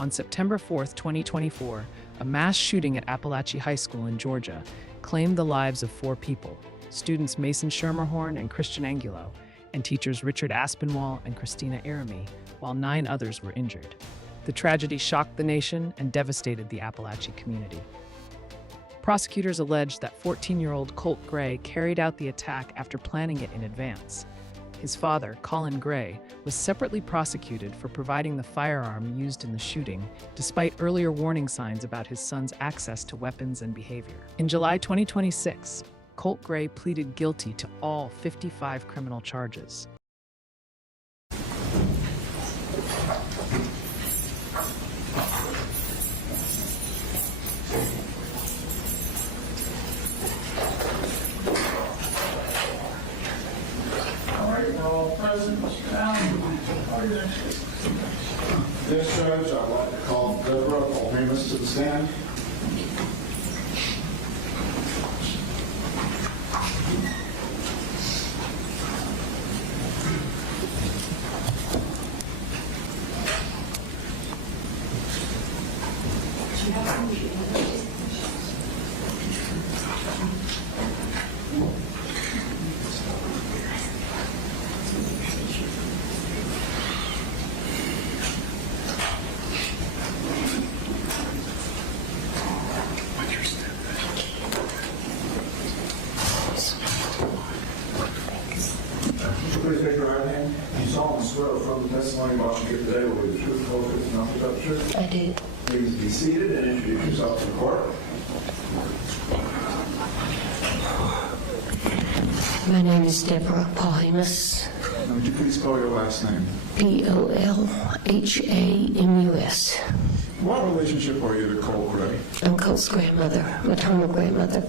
On September 4, 2024, a mass shooting at Apalachee High School in Georgia claimed the lives of 4 people, students Mason Schermerhorn and Christian Angulo, and teachers Richard Aspinwall and Christina Aramy, while 9 others were injured. The tragedy shocked the nation and devastated the Apalachee community. Prosecutors alleged that 14-year-old Colt Gray carried out the attack after planning it in advance. His father, Colt Gray, was separately prosecuted for providing the firearm used in the shooting, despite earlier warning signs about his son's access to weapons and behavior. In July 2026, Colt Gray pleaded guilty to all 55 criminal charges. All present, Mr. Allen. This judge, I'd like to call Barrow to the stand. Please take your right hand. You solemnly swear from the testimony about you give today will be the truth, the whole truth, and nothing but the truth. I do. Please be seated and introduce yourself to the court. My name is Deborah Apalachee. Now, would you please spell your last name? Polhamus. What relationship are you to Colt Gray? I'm Colt's grandmother, maternal grandmother.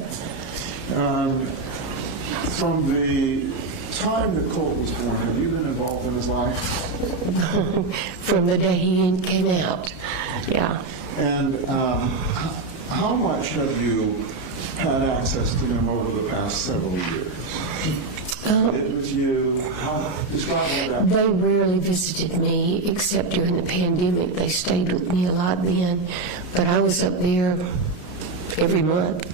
From the time that Colt was born, have you been involved in his life? From the day he came out, yeah. And how much have you had access to him over the past several years? It was you. Describe that. They rarely visited me, except during the pandemic. They stayed with me a lot then, but I was up there every month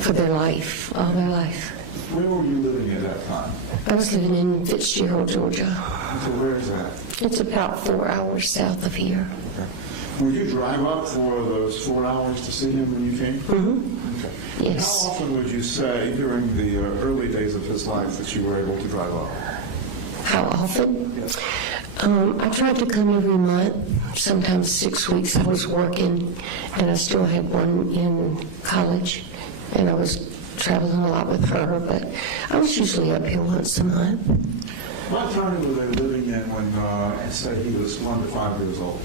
for their life, all their life. Where were you living at that time? I was living in Fitzgerald, Georgia. So where is that? It's about 4 hours south of here. Okay. Would you drive up for those 4 hours to see him when you came? Mm-hmm. Okay. Yes. How often would you say during the early days of his life that you were able to drive up? How often? Yes. I tried to come every month, sometimes 6 weeks. I was working, and I still had one in college, and I was traveling a lot with her, but I was usually up here once a month. What time were they living in when, say, he was 1 to 5 years old?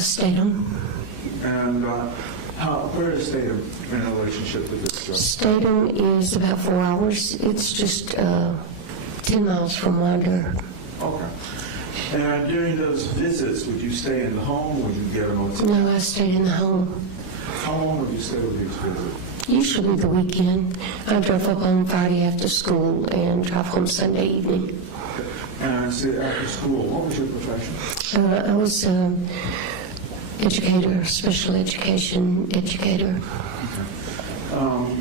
Statham. And where is Statham in relationship to this judge? Statham is about 4 hours. It's just 10 miles from Winder. Okay. And during those visits, would you stay in the home or would you get a motel? No, I stayed in the home. How long would you stay with these visits? Usually the weekend. I drove up on Friday after school and drive home Sunday evening. And so after school, what was your profession? I was educator, special education educator. Okay.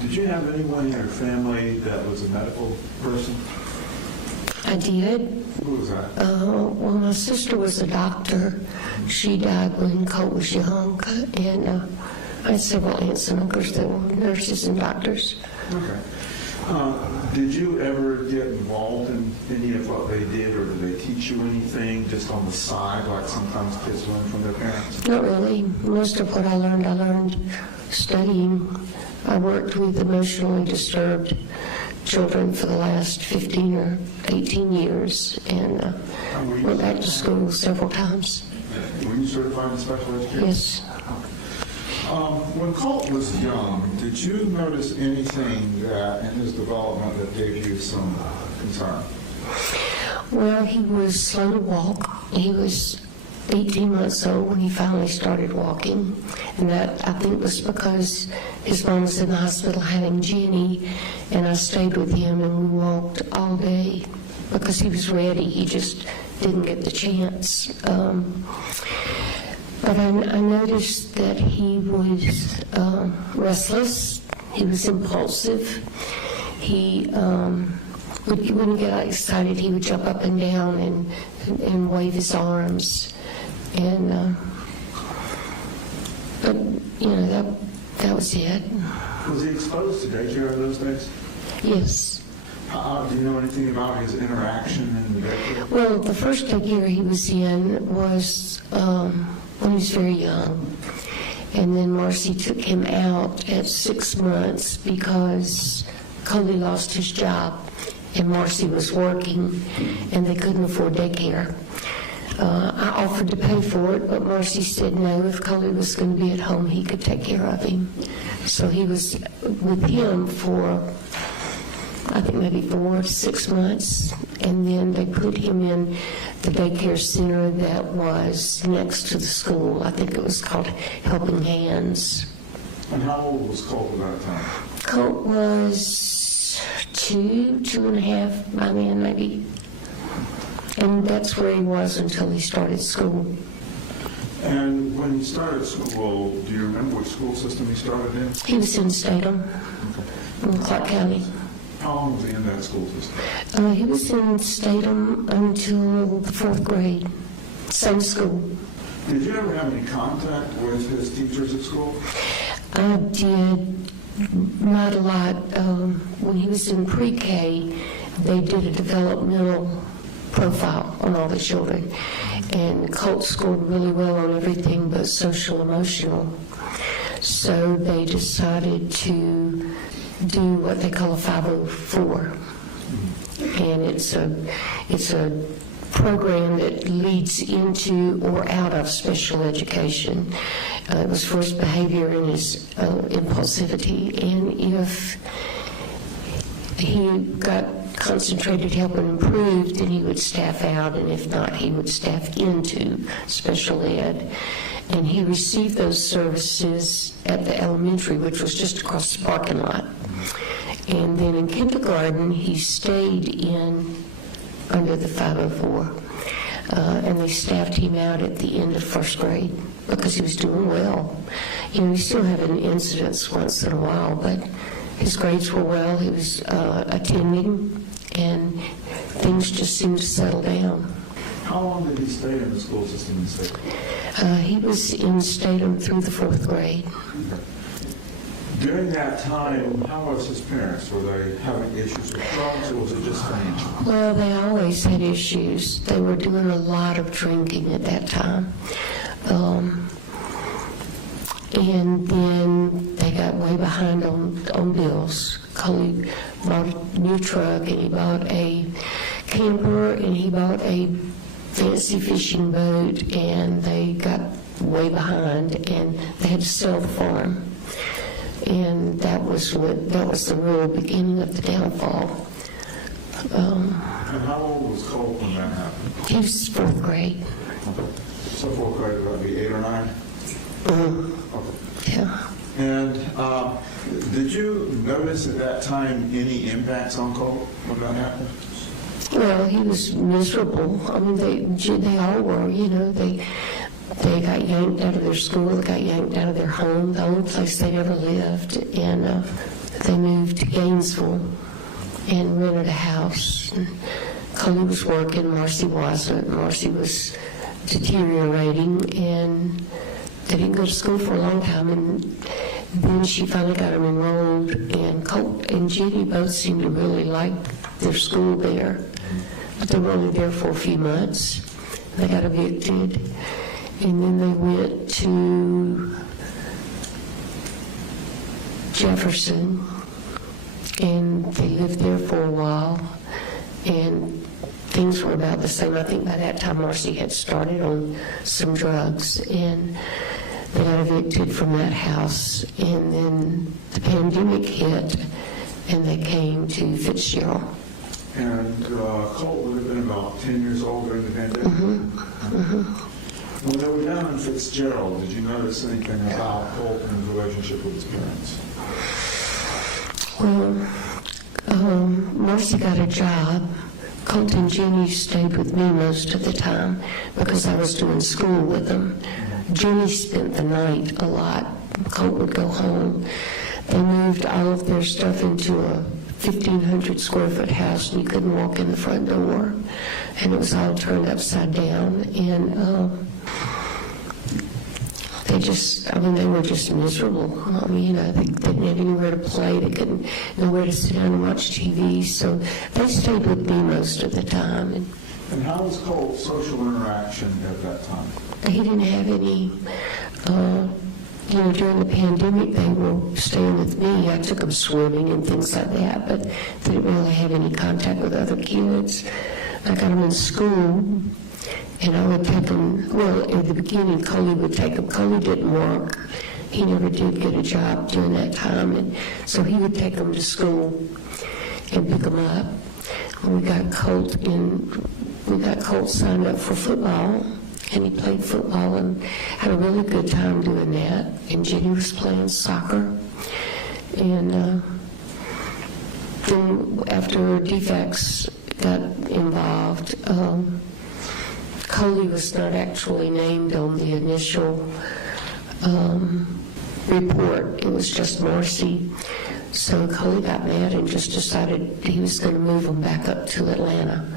Did you have anyone in your family that was a medical person? I did. Who was that? Well, my sister was a doctor. She died when Colt was young, and I had several aunts and uncles that were nurses and doctors. Okay. Did you ever get involved in any of what they did, or did they teach you anything just on the side, like sometimes kids learn from their parents? Not really. Most of what I learned studying. I worked with emotionally disturbed children for the last 15 or 18 years, and went back to school several times. Were you certified in special education? Yes. When Colt was young, did you notice anything that in his development that gave you some concern? Well, he was slow to walk. He was 18 months old when he finally started walking, and that I think was because his mom was in the hospital having Jenny, and I stayed with him and we walked all day because he was ready. He just didn't get the chance. But I noticed that he was restless. He was impulsive. When he got excited, he would jump up and down and wave his arms. And, but, that was it. Was he exposed to daycare in those days? Yes. Do you know anything about his interaction in the daycare? Well, the first daycare he was in was when he was very young. And then Marcy took him out at 6 months because Coley lost his job and Marcy was working and they couldn't afford daycare. I offered to pay for it, but Marcy said no. If Coley was going to be at home, he could take care of him. So he was with him for, I think, maybe 4 to 6 months. And then they put him in the daycare center that was next to the school. I think it was called Helping Hands. And how old was Colt at that time? Colt was 2.5 by then, maybe. And that's where he was until he started school. And when he started school, do you remember which school system he started in? He was in Statham, in Clark County. How long was he in that school system? He was in Statham until the 4th grade, same school. Did you ever have any contact with his teachers at school? I did not a lot. When he was in pre-K, they did a developmental profile on all the children. And Colt scored really well on everything but social emotional. So they decided to do what they call a 504. And it's a program that leads into or out of special education. It was for his behavior and his impulsivity. And if he got concentrated help and improved, then he would staff out, and if not, he would staff into special ed. And he received those services at the elementary, which was just across the parking lot. And then in kindergarten, he stayed in under the 504. And they staffed him out at the end of 1st grade because he was doing well. We still have an incidents once in a while, but his grades were well. He was attending, and things just seemed to settle down. How long did he stay in the school system in Statham? He was in Statham through the 4th grade. Okay. During that time, how was his parents? Were they having issues with drugs, or was it just financial? Well, they always had issues. They were doing a lot of drinking at that time. And then they got way behind on bills. Coley bought a new truck, and he bought a camper, and he bought a fancy fishing boat, and they got way behind, and they had to sell the farm. And that was the real beginning of the downfall. And how old was Colt when that happened? He was 4th grade. So 4th grade, would that be 8 or 9? Okay. Yeah. And did you notice at that time any impacts on Colt when that happened? Well, he was miserable. I mean, they all were, They got yanked out of their school, they got yanked out of their home, the only place they ever lived, and they moved to Gainesville and rented a house. Coley was working, Marcy wasn't. Marcy was deteriorating, and they didn't go to school for a long time, and then she finally got them enrolled, and Colt and Jenny both seemed to really like their school there, but they were only there for a few months. They got evicted. And then they went to Jefferson, and they lived there for a while, and things were about the same. I think by that time Marcy had started on some drugs, and they got evicted from that house, and then the pandemic hit, and they came to Fitzgerald. And Colt would have been about 10 years old during the pandemic? When they were down in Fitzgerald, did you notice anything about Colt and his relationship with his parents? Well, Marcy got a job. Colt and Jenny stayed with me most of the time because I was doing school with them. Jenny spent the night a lot. Colt would go home. They moved all of their stuff into a 1,500 square foot house, and you couldn't walk in the front door, and it was all turned upside down. And they were just miserable. They didn't have anywhere to play. They couldn't nowhere to sit down and watch TV. So they stayed with me most of the time. And how was Colt's social interaction at that time? He didn't have any. During the pandemic, they were staying with me. I took them swimming and things like that, but they didn't really have any contact with other kids. I got them in school, and I would take them, in the beginning, Coley would take them. Coley didn't work. He never did get a job during that time, and so he would take them to school and pick them up. We got Colt signed up for football, and he played football and had a really good time doing that. And Jenny was playing soccer. And then after DFACS got involved, Coley was not actually named on the initial report. It was just Marcy. So Coley got mad and just decided he was going to move them back up to Atlanta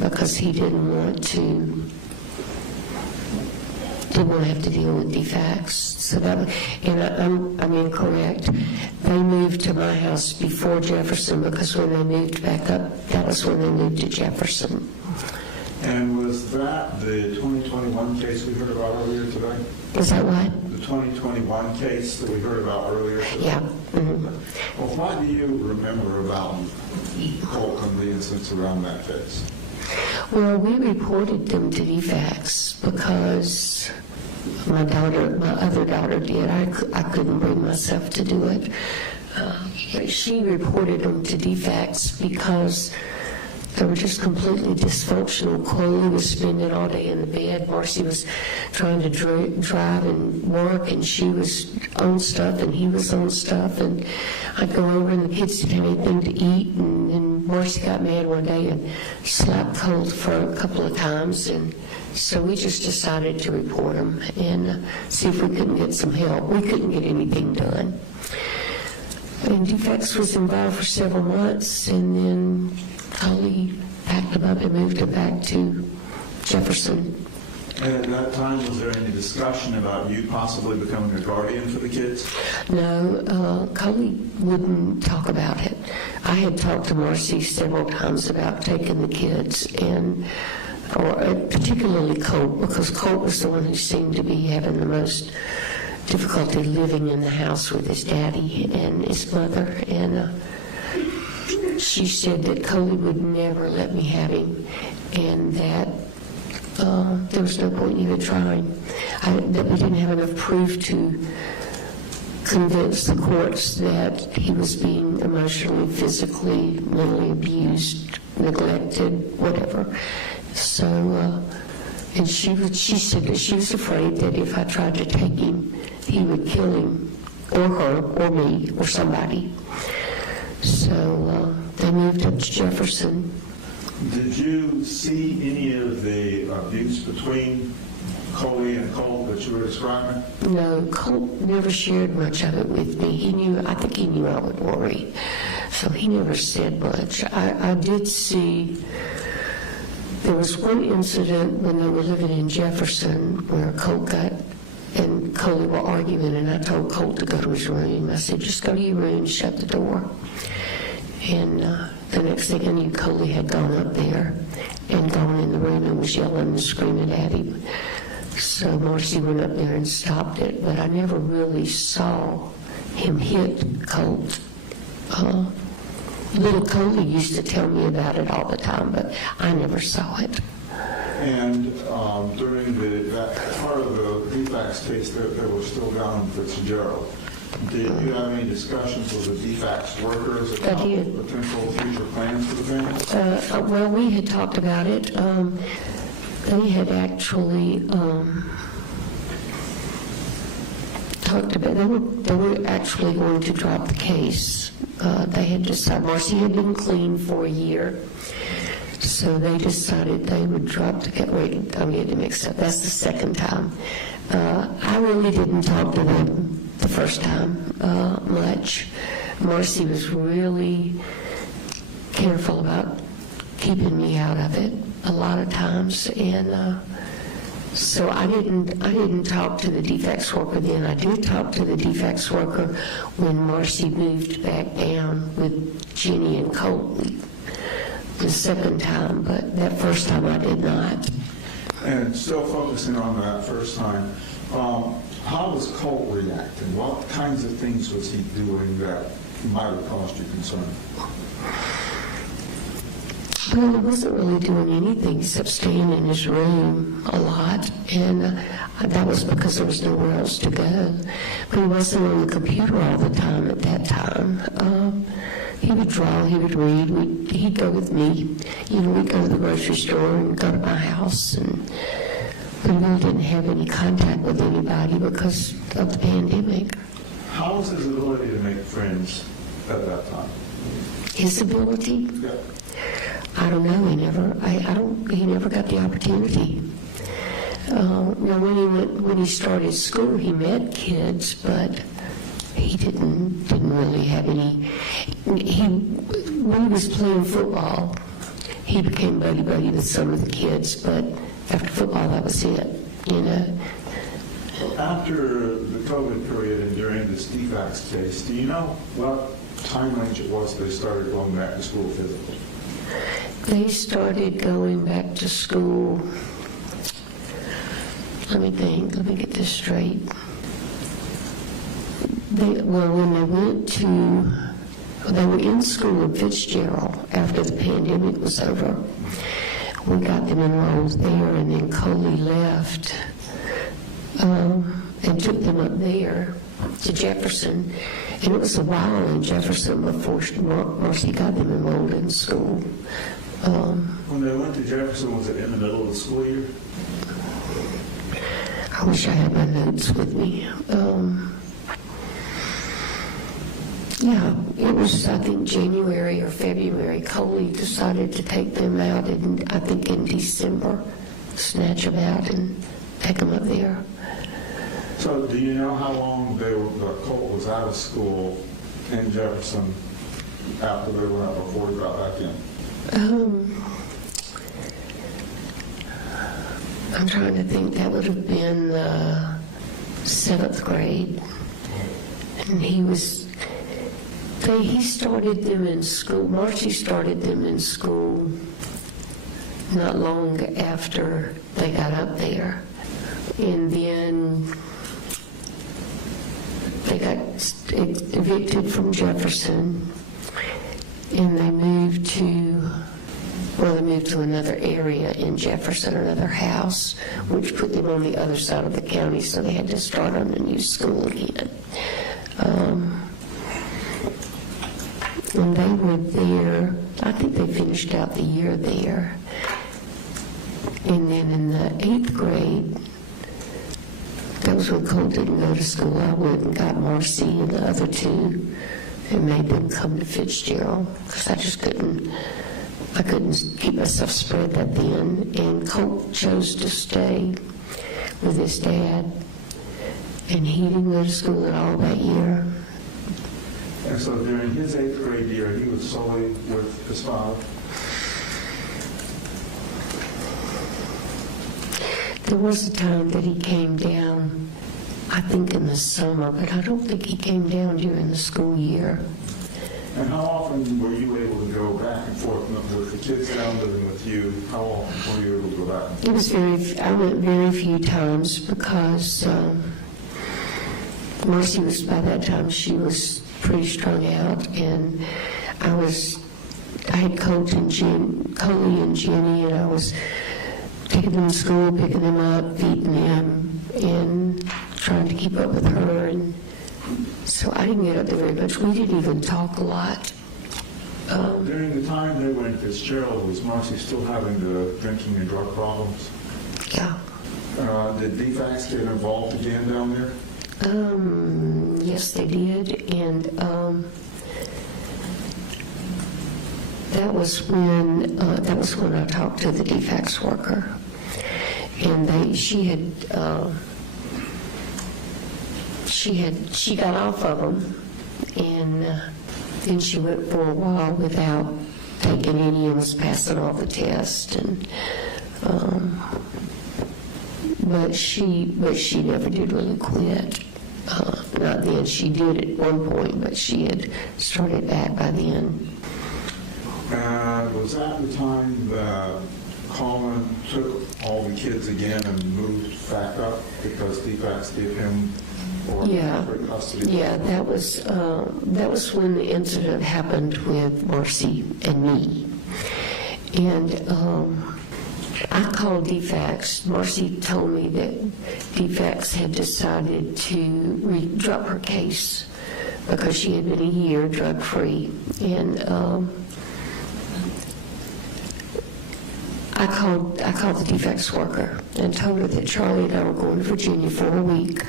because he didn't want to have to deal with DFACS. So that, and I'm incorrect. They moved to my house before Jefferson because when they moved back up, that was when they moved to Jefferson. And was that the 2021 case we heard about earlier today? Is that what? The 2021 case that we heard about earlier today? Yeah. Mm-hmm. Well, what do you remember about Colt and the incidents around that case? Well, we reported them to DFACS because my other daughter did. I couldn't bring myself to do it. But she reported them to DFACS because they were just completely dysfunctional. Chloe was spending all day in the bed. Marcy was trying to drive and work, and she was on stuff, and he was on stuff. And I'd go over, and the kids didn't have anything to eat. And Marcy got mad one day and slapped Colt for a couple of times. And so we just decided to report him and see if we couldn't get some help. We couldn't get anything done. And DFACS was involved for several months, and then Coley packed him up and moved him back to Jefferson. And at that time, was there any discussion about you possibly becoming a guardian for the kids? No, Coley wouldn't talk about it. I had talked to Marcy several times about taking the kids, or particularly Colt, because Colt was the one who seemed to be having the most difficulty living in the house with his daddy and his mother. And she said that Coley would never let me have him, and that there was no point even trying. That we didn't have enough proof to convince the courts that he was being emotionally, physically, mentally abused, neglected, whatever. So, and she said that she was afraid that if I tried to take him, he would kill him, or her, or me, or somebody. So they moved up to Jefferson. Did you see any of the abuse between Coley and Colt that you were describing? No, Colt never shared much of it with me. I think he knew I would worry, so he never said much. I did see, there was one incident when they were living in Jefferson where Colt and Coley were arguing, and I told Colt to go to his room. I said, just go to your room, shut the door. And the next thing I knew, Coley had gone up there and gone in the room and was yelling and screaming at him. So Marcy went up there and stopped it, but I never really saw him hit Colt. Little Coley used to tell me about it all the time, but I never saw it. And during that part of the DFACS case that was still down in Fitzgerald, did you have any discussions with the DFACS workers about potential future plans for the family? Well, we had talked about it. They had actually talked about, they were actually going to drop the case. They had decided, Marcy had been clean for a year. So they decided they would drop the case. Wait, I'm getting mixed up. That's the second time. I really didn't talk to them the first time much. Marcy was really careful about keeping me out of it a lot of times, and so I didn't talk to the defects worker then. I did talk to the defects worker when Marcy moved back down with Jenny and Colt the second time, but that first time I did not. And still focusing on that first time, how was Colt reacting? What kinds of things was he doing that might have caused you concern? Well, he wasn't really doing anything except staying in his room a lot, and that was because there was nowhere else to go. But he wasn't on the computer all the time at that time. He would draw, he would read, he'd go with me. You know, we'd go to the grocery store and go to my house, and we really didn't have any contact with anybody because of the pandemic. How was his ability to make friends at that time? His ability? Yeah. I don't know. He never got the opportunity. Now, when he started school, he met kids, but he didn't really have any. When he was playing football, he became buddy with some of the kids, but after football, that was it. You know. After the COVID period and during this defects case, do you know what time range it was they started going back to school physically? They started going back to school, let me think, let me get this straight. They were in school in Fitzgerald after the pandemic was over. We got them enrolled there, and then Coley left and took them up there to Jefferson. And it was a while in Jefferson before Marcy got them enrolled in school. When they went to Jefferson, was it in the middle of the school year? I wish I had my notes with me. Yeah, it was, I think, January or February. Coley decided to take them out, I think in December, snatch them out and take them up there. So do you know how long Colt was out of school in Jefferson after they went out before he got back in? I'm trying to think. That would have been the 7th grade. And he started them in school. Marcy started them in school not long after they got up there. And then they got evicted from Jefferson, and they moved to another area in Jefferson, another house, which put them on the other side of the county, so they had to start on a new school again. And they were there, I think they finished out the year there. And then in the 8th grade, that was when Colt didn't go to school. I went and got Marcy and the other two and made them come to Fitzgerald because I couldn't keep myself spread that thin. And Colt chose to stay with his dad, and he didn't go to school at all that year. And so during his 8th grade year, he was solely with his father? There was a time that he came down, I think in the summer, but I don't think he came down during the school year. And how often were you able to go back and forth with the kids down living with you? How often were you able to go back? I went very few times because Marcy was, by that time, she was pretty strung out, and I had Coley and Jenny, and I was taking them to school, picking them up, feeding them, and trying to keep up with her. And so I didn't get up there very much. We didn't even talk a lot. During the time they were in Fitzgerald, was Marcy still having the drinking and drug problems? Yeah. Did DFACS get involved again down there? Yes, they did, and that was when I talked to the defects worker, and she got off of them, and then she went for a while without taking any and was passing all the tests, and but she never did really quit. Not then. She did at one point, but she had started back by then. And was that the time that Colin took all the kids again and moved back up because defects gave him custody? Yeah, that was when the incident happened with Marcy and me. And I called defects. Marcy told me that defects had decided to drop her case because she had been a year drug-free. And I called the defects worker and told her that Charlie and I were going to Virginia for a week,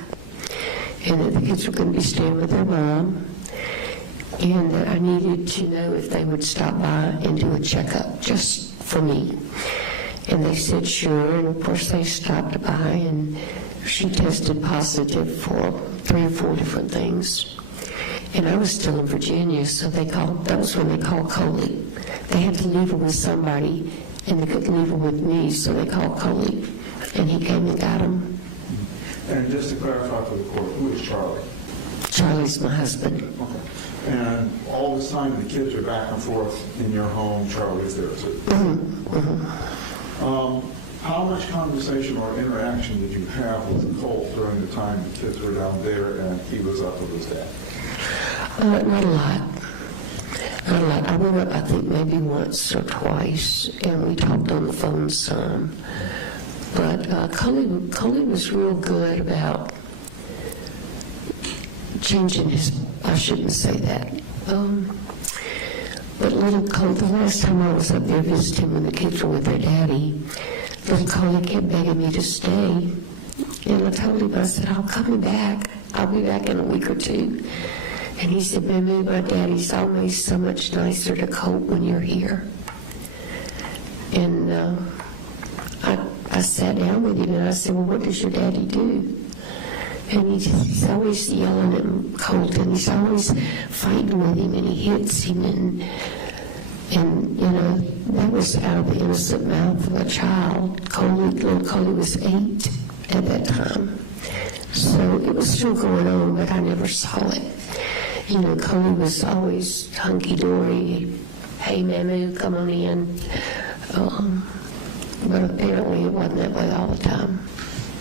and that the kids were going to be staying with their mom, and that I needed to know if they would stop by and do a checkup just for me. And they said sure, and of course they stopped by, and she tested positive for 3 or 4 different things. And I was still in Virginia, so that was when they called Coley. They had to leave her with somebody, and they couldn't leave her with me, so they called Coley, and he came and got him. And just to clarify for the court, who is Charlie? Charlie's my husband. Okay. And all this time the kids are back and forth in your home, Charlie's there too? Mm-hmm. Mm-hmm. How much conversation or interaction did you have with Colt during the time the kids were down there and he was up with his dad? Not a lot. Not a lot. I went up, I think, maybe once or twice, and we talked on the phone some. But Coley was real good about changing his, I shouldn't say that. But little Colt, the last time I was up there visiting when the kids were with their daddy, little Coley kept begging me to stay. And I told him, I said, I'll come back. I'll be back in a week or 2. And he said, Mimi, my daddy's always so much nicer to Colt when you're here. And I sat down with him and I said, well, what does your daddy do? And he's always yelling at Colt, and he's always fighting with him, and he hits him, and you know, that was out of the innocent mouth of a child. Little Coley was 8 at that time. So it was still going on, but I never saw it. You know, Coley was always hunky-dory, hey, Mamu, come on in. But apparently it wasn't that way all the time.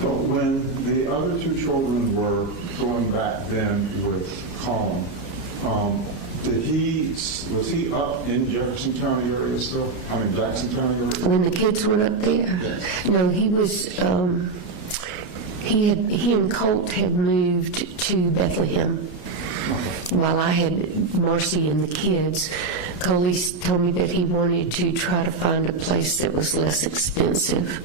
So when the other 2 children were going back then with Colin, was he up in Jefferson County area still? I mean, Jackson County area? When the kids went up there? Yes. No, he was, he and Colt had moved to Bethlehem. Okay. While I had Marcy and the kids, Coley told me that he wanted to try to find a place that was less expensive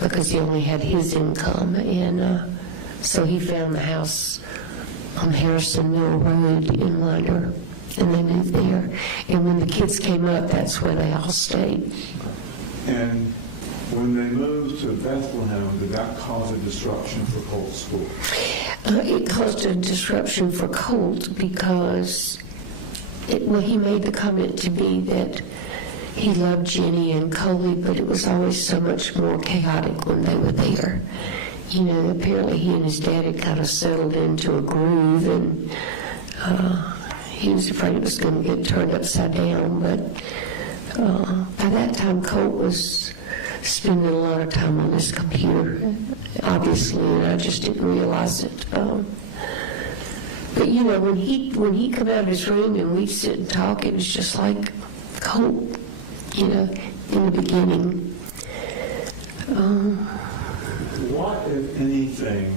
because he only had his income, and so he found the house on Harrison Mill Road in Lander, and they moved there. And when the kids came up, that's where they all stayed. And when they moved to Bethlehem, did that cause a disruption for Colt's school? It caused a disruption for Colt because, he made the comment to me that he loved Jenny and Coley, but it was always so much more chaotic when they were there. You know, apparently he and his dad had kind of settled into a groove, and he was afraid it was going to get turned upside down. But by that time, Colt was spending a lot of time on his computer, obviously, and I just didn't realize it. But you know, when he come out of his room and we'd sit and talk, it was just like Colt, you know, in the beginning. What, if anything,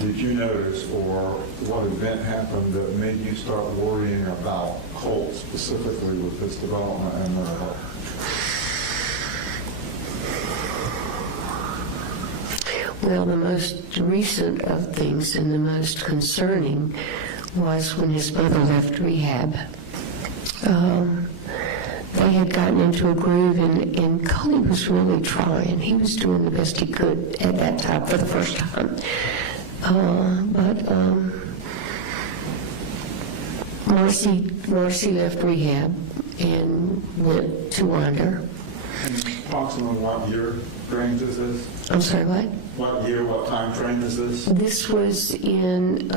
did you notice, or what event happened that made you start worrying about Colt specifically with his development and mental health? Well, the most recent of things and the most concerning was when his mother left rehab. they had gotten into a groove, and Coley was really trying. He was doing the best he could at that time for the first time. But Marcy left rehab and went to Winder. Approximately what year range is this? I'm sorry, what? What year, what time frame is this? This was in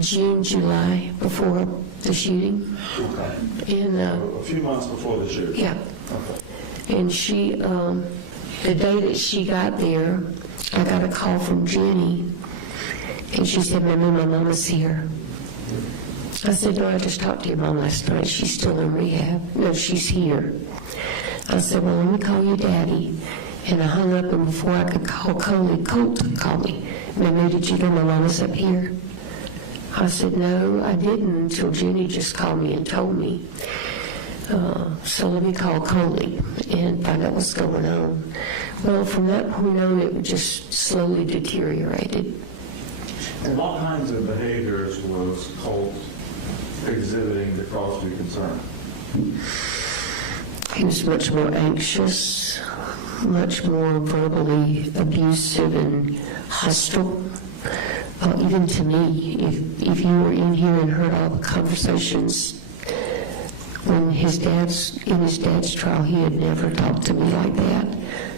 June, July, before the shooting. Okay. And A few months before the shooting? yeah. Okay. And she, the day that she got there, I got a call from Jenny, and she said, "Mama, my mama's here." I said, "No, I just talked to your mom last night. She's still in rehab." "No, she's here." I said, "Well, let me call your daddy." And I hung up, and before I could call Coley, Colt called me. "Mama, did you know my mama's up here?" I said, "No, I didn't until Jenny just called me and told me. So let me call Coley and find out what's going on." Well, from that point on, it just slowly deteriorated. And what kinds of behaviors was Colt exhibiting that caused you concern? He was much more anxious, much more verbally abusive and hostile. Even to me, if you were in here and heard all the conversations when in his dad's trial, he had never talked to me like that,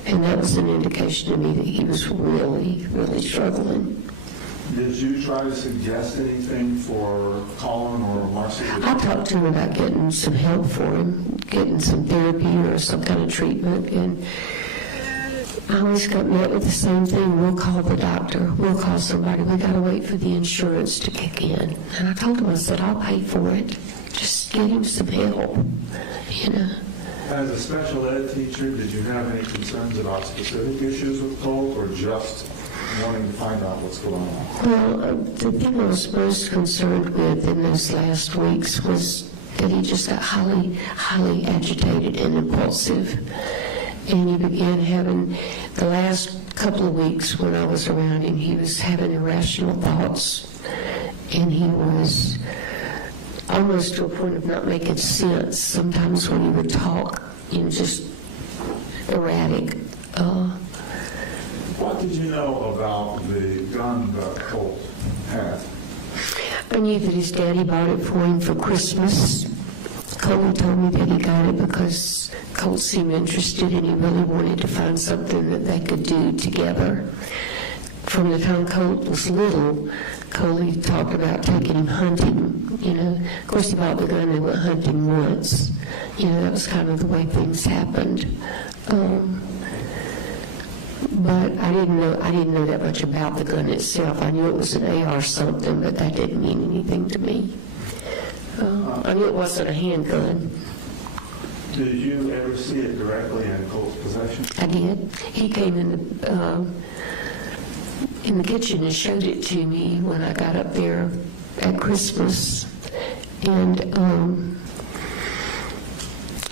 and that was an indication to me that he was really, really struggling. Did you try to suggest anything for Colin or Marcy? I talked to him about getting some help for him, getting some therapy or some kind of treatment, and I always got met with the same thing. "We'll call the doctor. We'll call somebody. We got to wait for the insurance to kick in." And I told him, I said, "I'll pay for it. Just get him some help, you know." As a special ed teacher, did you have any concerns about specific issues with Colt or just wanting to find out what's going on? Well, the thing I was most concerned with in those last weeks was that he just got highly, highly agitated and impulsive. And he began having, the last couple of weeks when I was around him, he was having irrational thoughts. And he was almost to a point of not making sense. Sometimes when he would talk, just erratic. What did you know about the gun that Colt had? I knew that his daddy bought it for him for Christmas. Cole told me that he got it because Colt seemed interested and he really wanted to find something that they could do together. From the time Colt was little, Coley talked about taking him hunting, Of course, he bought the gun and they went hunting once. That was kind of the way things happened. But I didn't know that much about the gun itself. I knew it was an AR something, but that didn't mean anything to me. I knew it wasn't a handgun. Did you ever see it directly in Colt's possession? I did. He came in the kitchen and showed it to me when I got up there at Christmas. And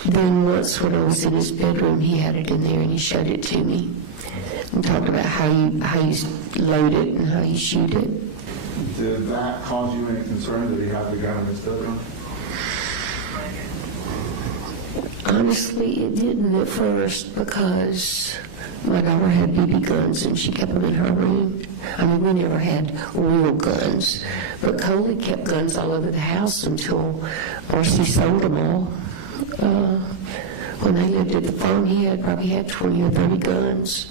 then once when I was in his bedroom, he had it in there and he showed it to me and talked about how you load it and how you shoot it. Did that cause you any concern that he had the gun in his bedroom? Honestly, it didn't at first because my daughter had BB guns and she kept them in her room. I mean, we never had real guns, but Coley kept guns all over the house until Marcy sold them all. When they lived at the farm, he probably had 20 or 30 guns.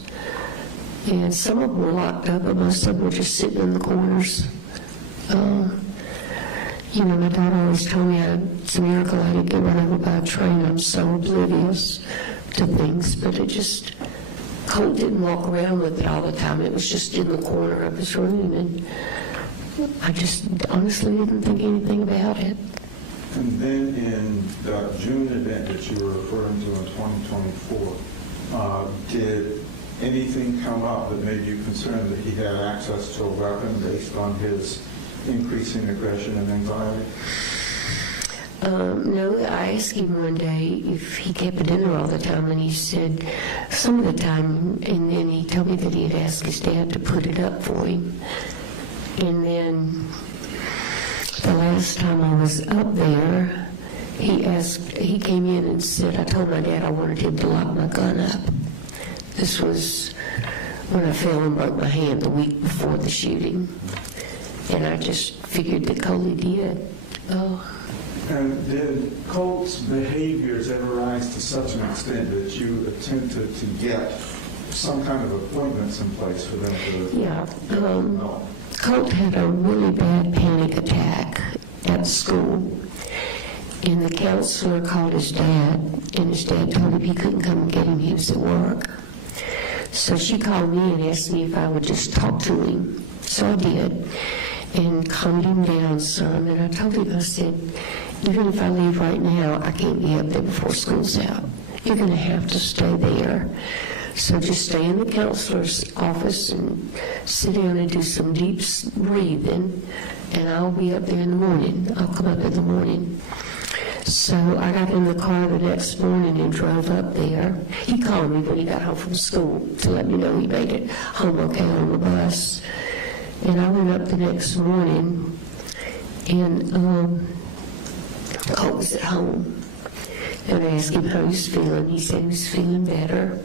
And some of them were locked up, but most of them were just sitting in the corners. My daughter always told me it's a miracle I didn't get run over by a train. I'm so oblivious to things, but Colt didn't walk around with it all the time. It was just in the corner of his room, and I just honestly didn't think anything about it. And then in the June event that you were referring to in 2024, did anything come up that made you concerned that he had access to a weapon based on his increasing aggression and anxiety? No, I asked him one day if he kept a dinner all the time, and he said some of the time, and then he told me that he had asked his dad to put it up for him. And then the last time I was up there, he came in and said, I told my dad I wanted him to lock my gun up. This was when I fell and broke my hand the week before the shooting. And I just figured that Coley did. Oh. And did Colt's behaviors ever rise to such an extent that you attempted to get some kind of appointments in place for them to... Yeah. No. Colt had a really bad panic attack at school. And the counselor called his dad, and his dad told him he couldn't come and get him, he was at work. So she called me and asked me if I would just talk to him. So I did, and calmed him down some. And I told him, I said, even if I leave right now, I can't be up there before school's out. You're going to have to stay there. So just stay in the counselor's office and sit down and do some deep breathing, and I'll be up there in the morning. I'll come up in the morning. So I got in the car the next morning and drove up there. He called me when he got home from school to let me know he made it home okay on the bus. And I went up the next morning, and Colt was at home. And I asked him how he was feeling. He said he was feeling better.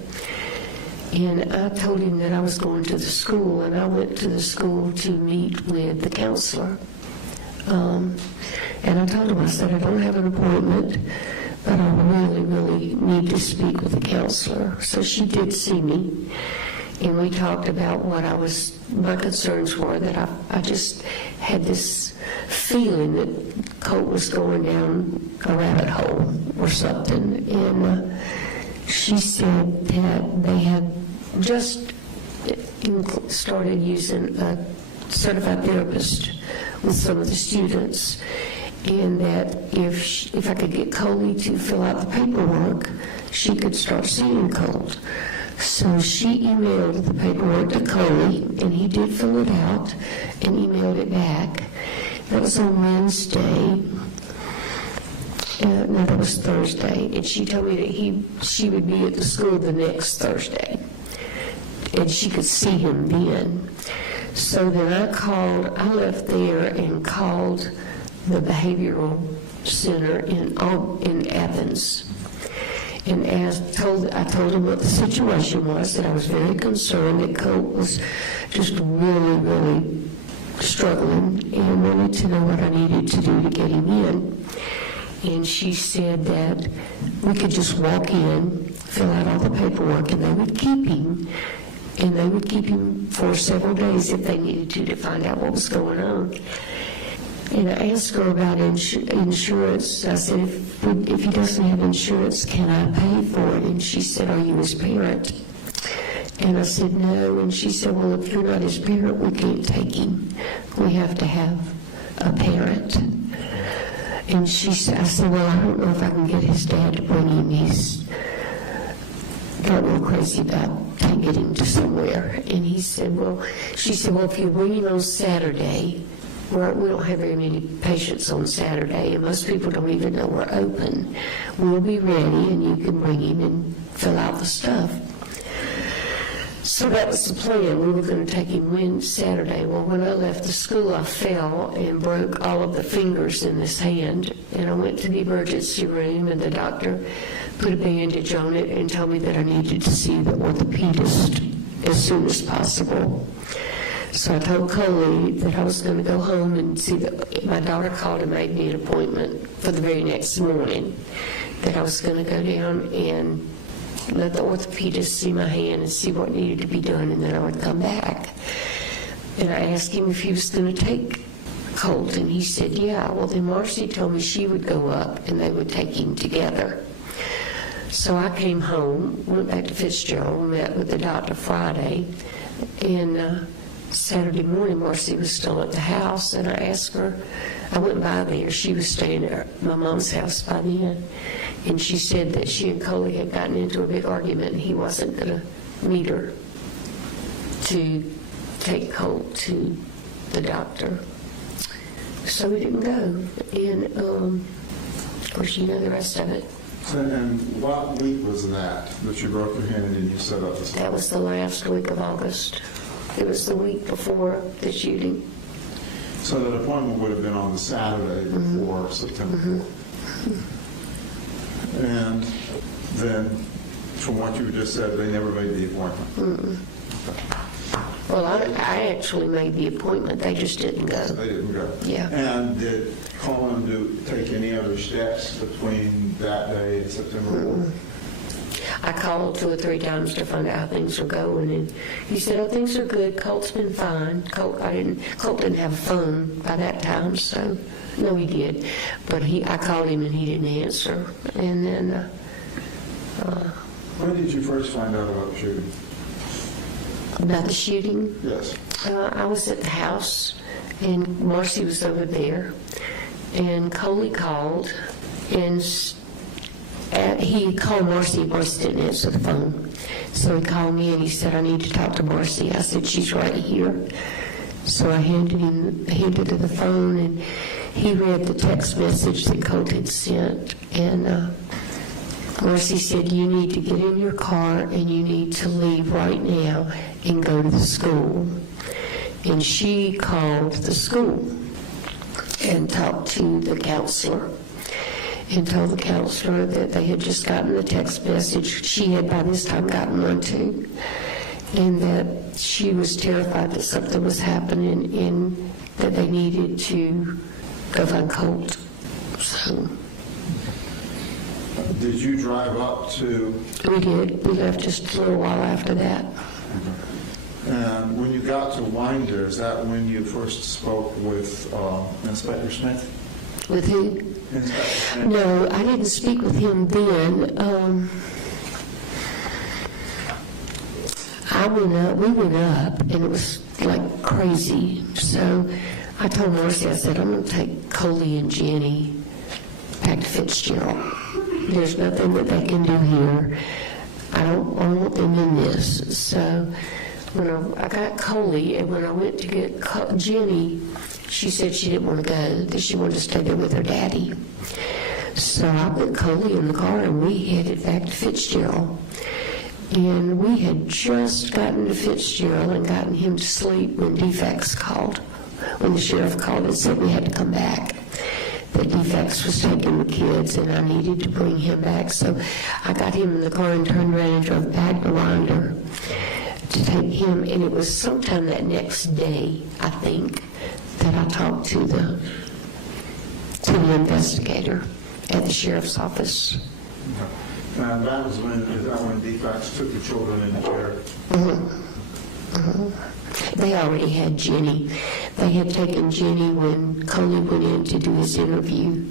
And I told him that I was going to the school, and I went to the school to meet with the counselor. And I told him, I said, I don't have an appointment, but I really, really need to speak with the counselor. So she did see me, and we talked about what my concerns were, that I just had this feeling that Colt was going down a rabbit hole or something. And she said that they had just started using a certified therapist with some of the students, and that if I could get Coley to fill out the paperwork, she could start seeing Colt. So she emailed the paperwork to Coley, and he did fill it out and emailed it back. That was on Wednesday. No, that was Thursday. And she told me that she would be at the school the next Thursday, and she could see him then. So then I left there and called the behavioral center in Athens, and I told him what the situation was, that I was very concerned that Colt was just really, really struggling, and wanted to know what I needed to do to get him in. And she said that we could just walk in, fill out all the paperwork, and they would keep him. And they would keep him for several days if they needed to find out what was going on. And I asked her about insurance. I said, if he doesn't have insurance, can I pay for it? And she said, are you his parent? And I said, no. And she said, well, if you're not his parent, we can't take him. We have to have a parent. And I said, well, I don't know if I can get his dad to bring him. He's got real crazy about getting him to somewhere. And she said, well, if you bring him on Saturday, we don't have very many patients on Saturday, and most people don't even know we're open. We'll be ready, and you can bring him and fill out the stuff. So that was the plan. We were going to take him Saturday. Well, when I left the school, I fell and broke all of the fingers in this hand, and I went to the emergency room, and the doctor put a bandage on it and told me that I needed to see the orthopedist as soon as possible. So I told Coley that I was going to go home and see my daughter called and made me an appointment for the very next morning, that I was going to go down and let the orthopedist see my hand and see what needed to be done, and then I would come back. And I asked him if he was going to take Colt, and he said, yeah. Well, then Marcy told me she would go up and they would take him together. So I came home, went back to Fitzgerald, met with the doctor Friday, and Saturday morning Marcy was still at the house, and I asked her, I went by there, she was staying at my mom's house by then, and she said that she and Coley had gotten into a big argument and he wasn't going to meet her to take Colt to the doctor. So we didn't go, and of course you know the rest of it. And what week was that you broke your hand and then you set up the stuff? That was the last week of August. It was the week before the shooting. So that appointment would have been on the Saturday before September 4th. And then, from what you just said, they never made the appointment. Well, I actually made the appointment, they just didn't go. They didn't go. Yeah. And did Colin take any other steps between that day and September 4th? I called 2 or 3 times to find out how things were going, and he said, "Oh, things are good. Colt's been fine." Colt didn't have a phone by that time, so no, he did. But I called him and he didn't answer. And then, When did you first find out about the shooting? about the shooting, Yes. I was at the house, and Marcy was over there, and Coley called, and he called Marcy. Marcy didn't answer the phone, so he called me and he said, "I need to talk to Marcy." I said, "She's right here." So I handed her the phone, and he read the text message that Colt had sent, and Marcy said, "You need to get in your car and you need to leave right now and go to the school." And she called the school and talked to the counselor and told the counselor that they had just gotten the text message. She had by this time gotten one too, and that she was terrified that something was happening and that they needed to go find Colt. So Did you drive up to, we did. We left just a little while after that. and when you got to Winder, is that when you first spoke with Inspector Smith? With who? Inspector Smith? No, I didn't speak with him then. We went up, and it was like crazy. So I told Marcy, I said, "I'm going to take Coley and Jenny back to Fitzgerald. There's nothing that they can do here. I want them in this." So when I got Coley, and when I went to get Jenny, she said she didn't want to go, that she wanted to stay there with her daddy. So I put Coley in the car, and we headed back to Fitzgerald. And we had just gotten to Fitzgerald and gotten him to sleep when DFAX called, when the sheriff called and said we had to come back. That DFAX was taking the kids, and I needed to bring him back. So I got him in the car and turned around and drove back to Winder to take him. And it was sometime that next day, I think, that I talked to the investigator at the sheriff's office. And that was when DFAX took the children in the care? They already had Jenny. They had taken Jenny when Coley went in to do his interview,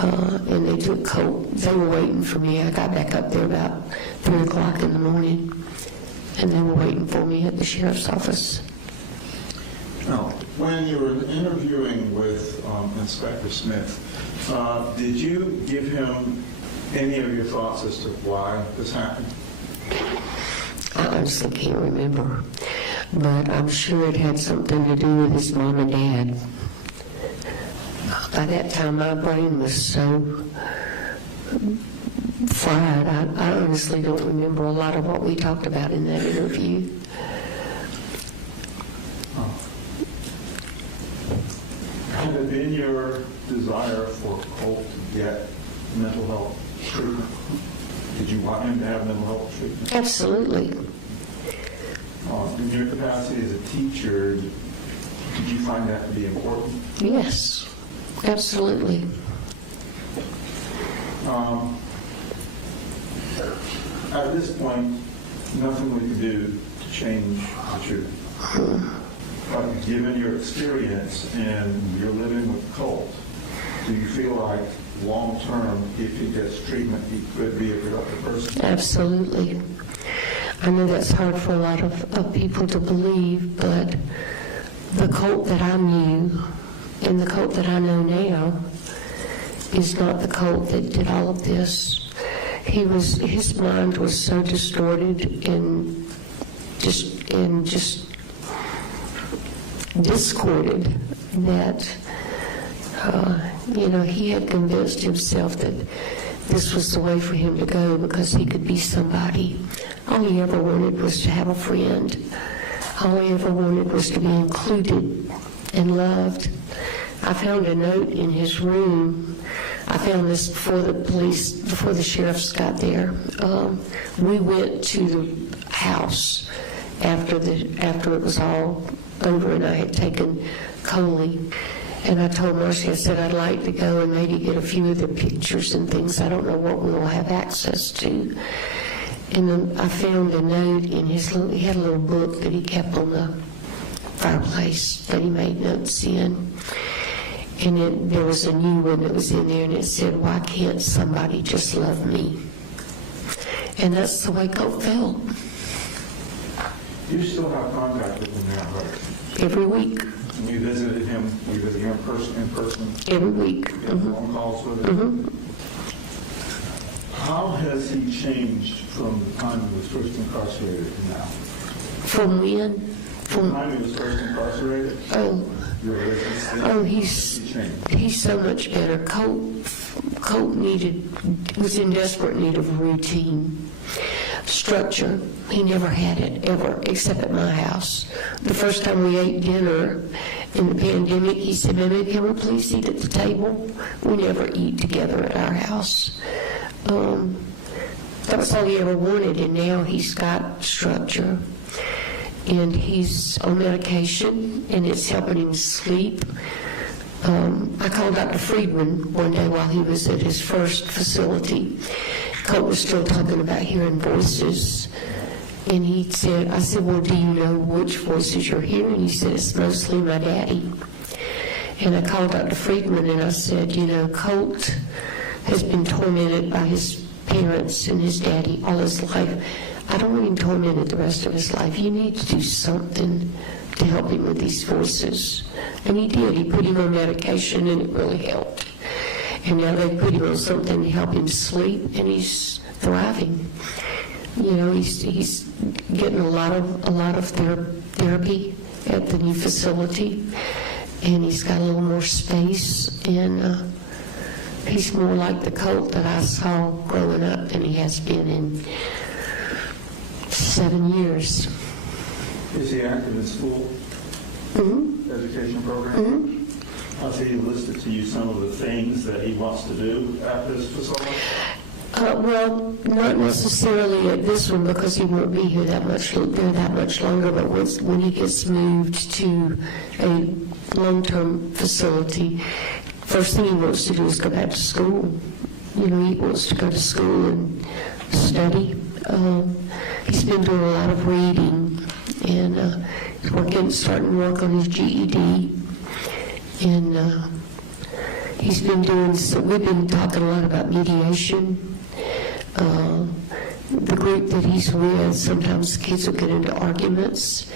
and they took Colt. They were waiting for me. I got back up there about 3 o'clock in the morning, and they were waiting for me at the sheriff's office. Now, when you were interviewing with Inspector Smith, did you give him any of your thoughts as to why this happened? I honestly can't remember, but I'm sure it had something to do with his mom and dad. By that time, my brain was so fried. I honestly don't remember a lot of what we talked about in that interview. Had it been your desire for Colt to get mental health treatment? Did you want him to have mental health treatment? Absolutely. In your capacity as a teacher, did you find that to be important? Yes, absolutely. At this point, nothing we can do to change the truth. But given your experience and you're living with Colt, do you feel like long-term, if he gets treatment, he could be a productive person? Absolutely. I know that's hard for a lot of people to believe, but the Colt that I knew and the Colt that I know now is not the Colt that did all of this. His mind was so distorted and just discorded that he had convinced himself that this was the way for him to go because he could be somebody. All he ever wanted was to have a friend. All he ever wanted was to be included and loved. I found a note in his room I found this before the sheriffs got there. We went to the house after it was all over, and I had taken Coley, and I told Marcy, I said, I'd like to go and maybe get a few of the pictures and things. I don't know what we'll have access to. And then I found a note in he had a little book that he kept on the fireplace that he made notes in. And then there was a new one that was in there, and it said, why can't somebody just love me? And that's the way Colt felt. You still have contact with him now, right? Every week. And you visited him, in person? Every week. You had phone calls with him? How has he changed from the time he was first incarcerated to now? From when? From the time he was first incarcerated? He's so much better. Colt was in desperate need of routine. Structure, he never had it, ever, except at my house. The first time we ate dinner in the pandemic, he said, Mama, can we please eat at the table? We never eat together at our house. That was all he ever wanted, and now he's got structure. And he's on medication, and it's helping him sleep. I called Dr. Friedman one day while he was at his first facility. Colt was still talking about hearing voices, and I said, well, do you know which voices you're hearing? He said, it's mostly my daddy. And I called Dr. Friedman, and I said, Colt has been tormented by his parents and his daddy all his life. I don't want him tormented the rest of his life. You need to do something to help him with these voices. And he did. He put him on medication, and it really helped. And now they put him on something to help him sleep, and he's thriving. He's getting a lot of therapy at the new facility, and he's got a little more space, and he's more like the Colt that I saw growing up than he has been in 7 years. Is he active in school? Education program? Has he listed to you some of the things that he wants to do at this facility? Well, not necessarily at this one, because he won't be here that much longer, but when he gets moved to a long-term facility, first thing he wants to do is go back to school. He wants to go to school and study. He's been doing a lot of reading, and he's starting to work on his GED. And he's been we've been talking a lot about mediation. The group that he's with, sometimes kids will get into arguments.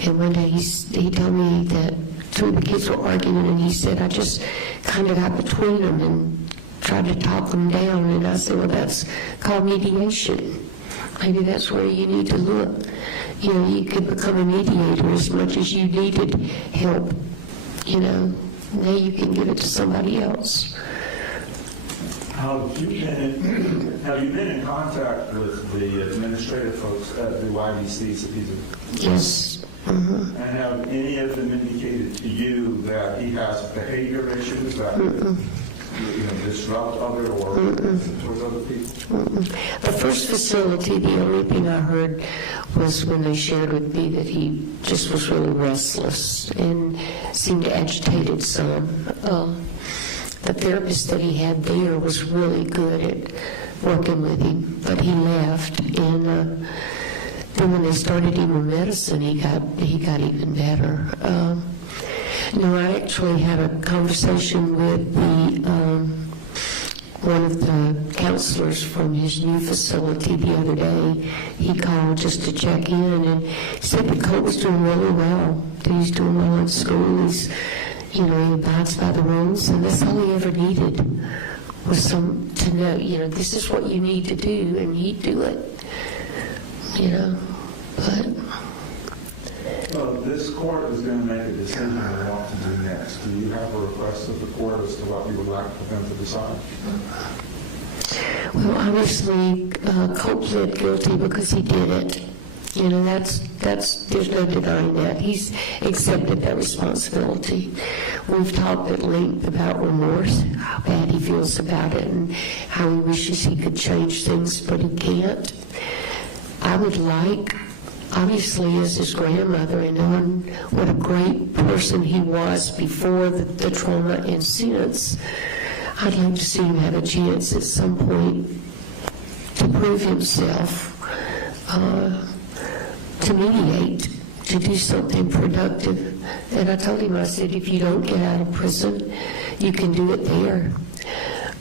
And one day he told me that two of the kids were arguing, and he said, I just kind of got between them and tried to talk them down. And I said, well, that's called mediation. Maybe that's where you need to look. You could become a mediator as much as you needed help. Now you can give it to somebody else. Have you been in contact with the administrative folks at the YDCs? Yes. And have any of them indicated to you that he has behavior issues that disrupt other or towards other people? The first facility, the only thing I heard was when they shared with me that he just was really restless and seemed agitated some. The therapist that he had there was really good at working with him, but he left, and then when they started him on medicine, he got even better. I actually had a conversation with one of the counselors from his new facility the other day. He called just to check in, and said that Colt was doing really well, that he's doing well in school. He abides by the rules, and that's all he ever needed was to know, this is what you need to do, and he'd do it, but... Well, this court is going to make a decision on what to do next. Do you have a request of the court as to what you would like for them to decide? Well, obviously, Colt pled guilty because he did it. You know, there's no denying that. He's accepted that responsibility. We've talked at length about remorse, how bad he feels about it, and how he wishes he could change things, but he can't. I would like, obviously, as his grandmother, and knowing what a great person he was before the trauma and since, I'd like to see him have a chance at some point to prove himself, to mediate, to do something productive. And I told him, I said, if you don't get out of prison, you can do it there.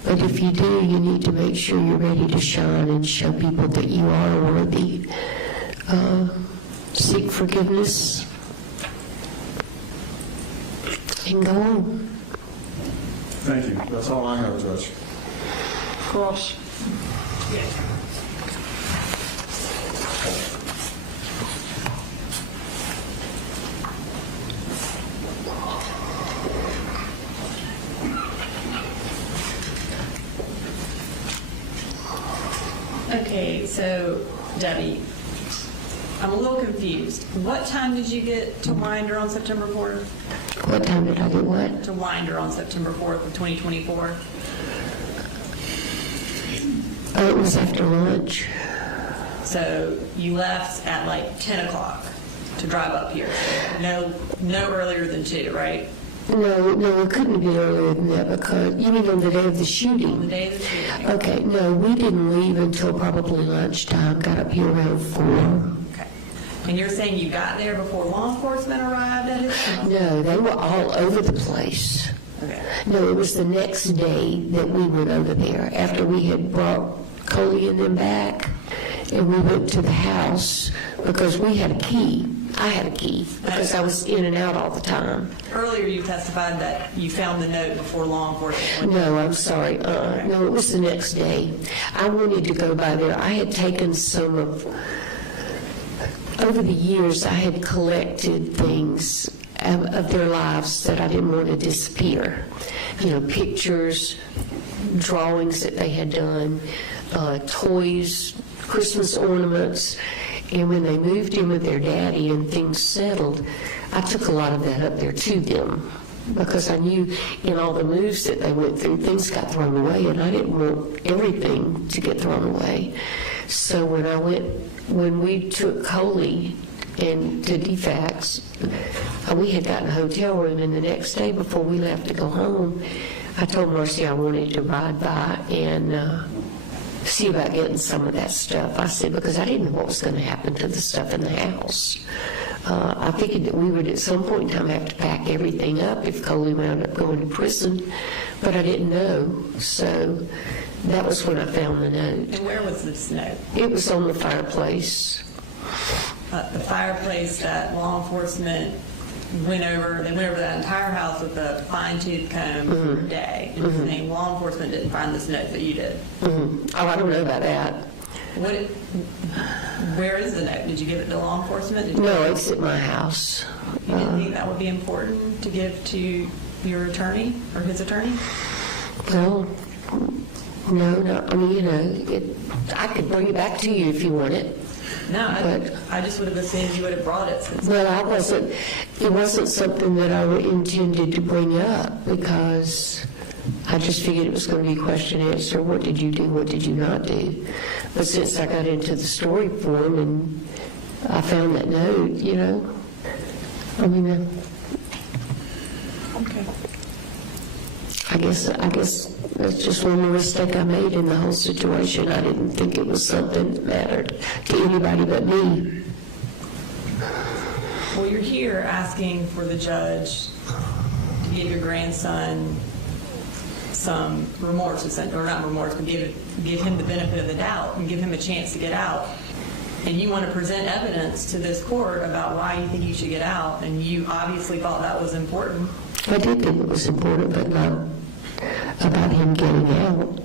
But if you do, you need to make sure you're ready to shine and show people that you are worthy. Seek forgiveness and go on. Thank you. That's all I have, Judge. Cross. Okay, so Debbie, I'm a little confused. What time did you get to Winder on September 4th? What time did I get what? To Winder on September 4th of 2024? Oh, it was after lunch. So you left at like 10 o'clock to drive up here. No earlier than 2, right? No, it couldn't be earlier than that because, you mean on the day of the shooting? On the day of the shooting. Okay, no, we didn't leave until probably lunchtime, got up here around 4. Okay. And you're saying you got there before law enforcement arrived at his house? No, they were all over the place. Okay. No, it was the next day that we went over there after we had brought Coley and them back, and we went to the house because we had a key. I had a key because I was in and out all the time. Earlier you testified that you found the note before law enforcement. No, I'm sorry. No, it was the next day. I wanted to go by there. I had taken some of, over the years, I had collected things of their lives that I didn't want to disappear. You know, pictures, drawings that they had done, toys, Christmas ornaments. And when they moved in with their daddy and things settled, I took a lot of that up there to them because I knew in all the moves that they went through, things got thrown away, and I didn't want everything to get thrown away. So when we took Coley and to DFACS, we had gotten a hotel room, and the next day before we left to go home, I told Marcy I wanted to ride by and see about getting some of that stuff. I said, because I didn't know what was going to happen to the stuff in the house. I figured that we would at some point in time have to pack everything up if Coley wound up going to prison, but I didn't know. So that was when I found the note. And where was this note? It was on the fireplace. The fireplace that law enforcement went over that entire house with a fine-tooth comb for a day. And saying law enforcement didn't find this note, but you did. Oh, I don't know about that. Where is the note? Did you give it to law enforcement? No, it's at my house. You didn't think that would be important to give to your attorney or his attorney? Well, no, I mean, you know, I could bring it back to you if you want it. No, But- I just would have assumed you would have brought it since. Well, it wasn't something that I intended to bring up because I just figured it was going to be question and answer. What did you do? What did you not do? But since I got into the story form and I found that note, you know, I mean, Okay. I guess that's just one more mistake I made in the whole situation. I didn't think it was something that mattered to anybody but me. Well, you're here asking for the judge to give your grandson some remorse, or not remorse, but give him the benefit of the doubt and give him a chance to get out. And you want to present evidence to this court about why you think you should get out, and you obviously thought that was important. I did think it was important, but not about him getting out.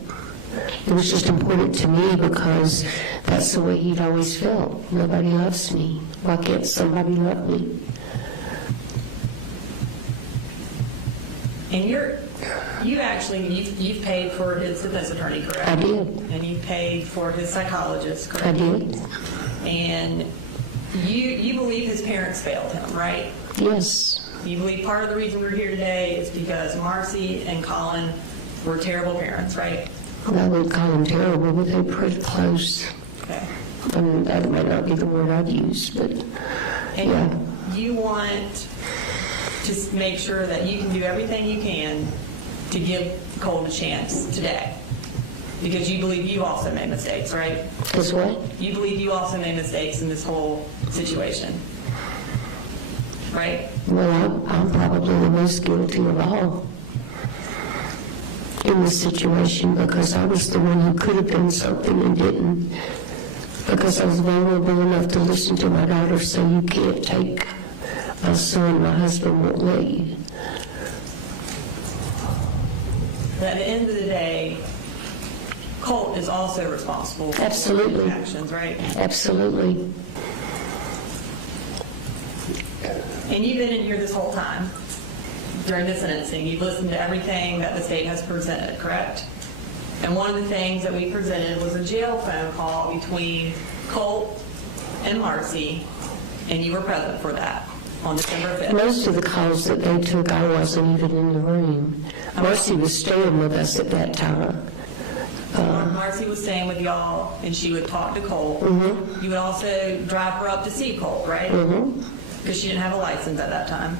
It was just important to me because that's the way he'd always felt. Nobody loves me. Why can't somebody love me? And you've paid for his defense attorney, correct? I did. And you've paid for his psychologist, correct? I did. And You believe his parents failed him, right? Yes. You believe part of the reason we're here today is because Marcy and Colin were terrible parents, right? I wouldn't call them terrible, but they're pretty close. Okay. I mean, that might not be the word I'd use, but And yeah. you want to make sure that you can do everything you can to give Colt a chance today. Because you believe you also made mistakes, right? Because what? You believe you also made mistakes in this whole situation, right? Well, I'm probably the most guilty of all in this situation because I was the one who could have done something and didn't. Because I was vulnerable enough to listen to my daughter say, you can't take my son, my husband won't let you. But at the end of the day, Colt is also responsible for Absolutely. his actions, right? Absolutely. And you've been in here this whole time during the sentencing. You've listened to everything that the state has presented, correct? And one of the things that we presented was a jail phone call between Colt and Marcy, and you were present for that on December 5th. Most of the calls that they took, I wasn't even in the room. Marcy was staying with us at that time. Marcy was staying with y'all, and she would talk to Colt. Mm-hmm. You would also drive her up to see Colt, right? Because she didn't have a license at that time.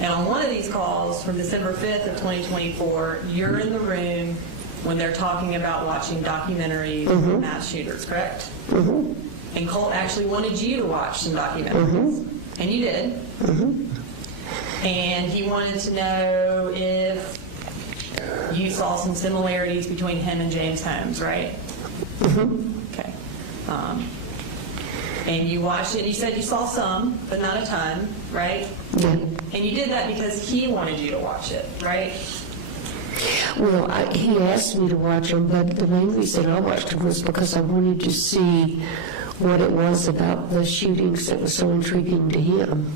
And on one of these calls from December 5th of 2024, you're in the room when they're talking about watching documentaries of mass shooters, correct? And Colt actually wanted you to watch some documentaries. And you did. And he wanted to know if you saw some similarities between him and James Holmes, right? Okay. And you watched it, and you said you saw some, but not a ton, right? Yeah. And you did that because he wanted you to watch it, right? Well, he asked me to watch them, but the main reason I watched them was because I wanted to see what it was about the shootings that was so intriguing to him.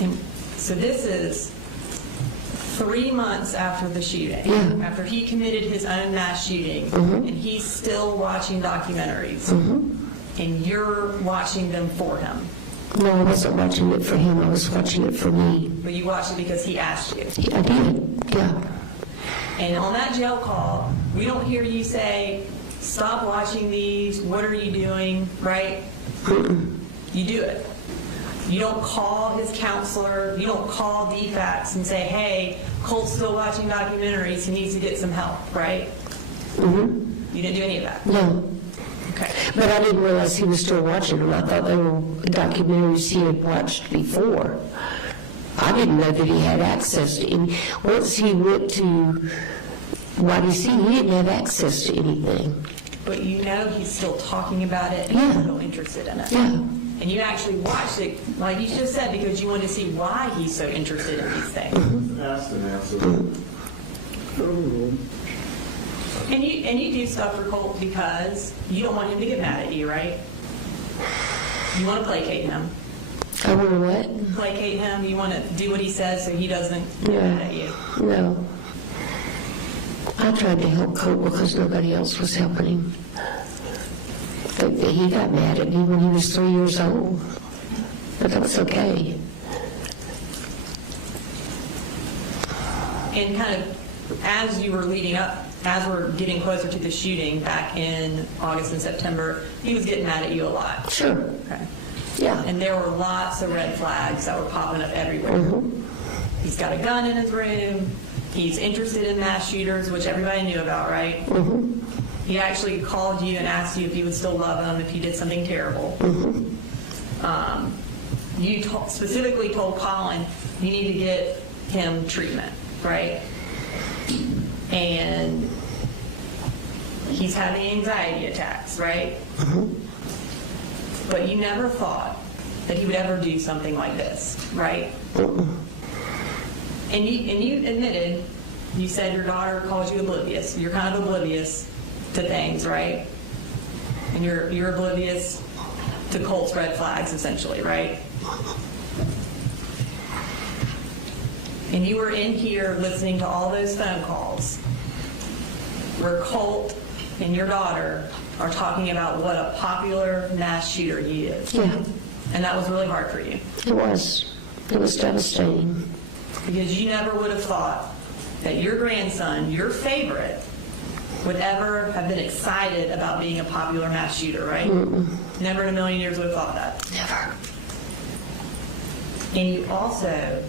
And so this is 3 months after the shooting, Yeah. after he committed his own mass shooting, and he's still watching documentaries, and you're watching them for him. No, I wasn't watching it for him. I was watching it for me. But you watched it because he asked you. I did, yeah. And on that jail call, we don't hear you say, stop watching these, what are you doing, right? You do it. You don't call his counselor, you don't call DFACS and say, hey, Colt's still watching documentaries, he needs to get some help, right? You didn't do any of that? No. Okay. But I didn't realize he was still watching them. I thought they were documentaries he had watched before. I didn't know that he had access to any. Once he went to YDC, he didn't have access to anything. But you know he's still talking about it and Yeah. you're still interested in it. Yeah. And you actually watched it, like you just said, because you wanted to see why he's so interested in these things. Asked and answered. And you do stuff for Colt because you don't want him to get mad at you, right? You want to placate him. I want to what? Placate him. You want to do what he says so he doesn't get mad at you. No. I tried to help Colt because nobody else was helping him. But he got mad at me when he was 3 years old. But that was okay. And kind of as you were leading up, as we're getting closer to the shooting back in August and September, he was getting mad at you a lot. Sure. Okay. Yeah. And there were lots of red flags that were popping up everywhere. He's got a gun in his room. He's interested in mass shooters, which everybody knew about, right? He actually called you and asked you if you would still love him if he did something terrible. You specifically told Colin you need to get him treatment, right? And he's having anxiety attacks, right? But you never thought that he would ever do something like this, right? And you admitted, you said your daughter calls you oblivious. You're kind of oblivious to things, right? And you're oblivious to Colt's red flags, essentially, right? And you were in here listening to all those phone calls where Colt and your daughter are talking about what a popular mass shooter he is. Yeah, And that was really hard for you, it was. It was devastating. because you never would have thought that your grandson, your favorite, would ever have been excited about being a popular mass shooter, right? Never in a million years would have thought that. Never. And you also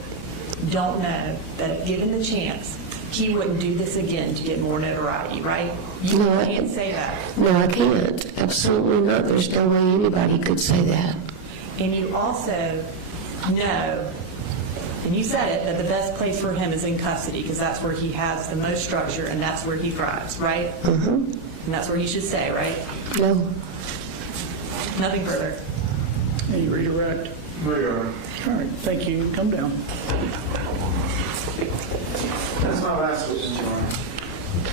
don't know that if given the chance, he wouldn't do this again to get more notoriety, right? You No, can't say that. No, I can't. Absolutely not. There's no way anybody could say that. And you also know, and you said it, that the best place for him is in custody, because that's where he has the most structure and that's where he thrives, right? And that's where he should stay, right? No. Nothing further. Any redirect? No, Your Honor. All right, thank you. Come down. That's my last witness, Your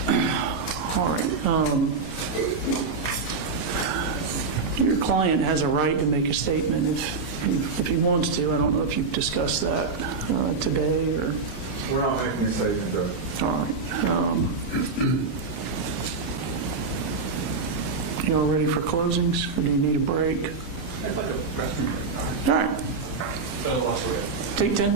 Honor. All right. Your client has a right to make a statement if he wants to. I don't know if you've discussed that today or... We're not making a statement, Judge. All right. You all ready for closings, or do you need a break? I'd like a restroom break. All right. Take 10 minutes.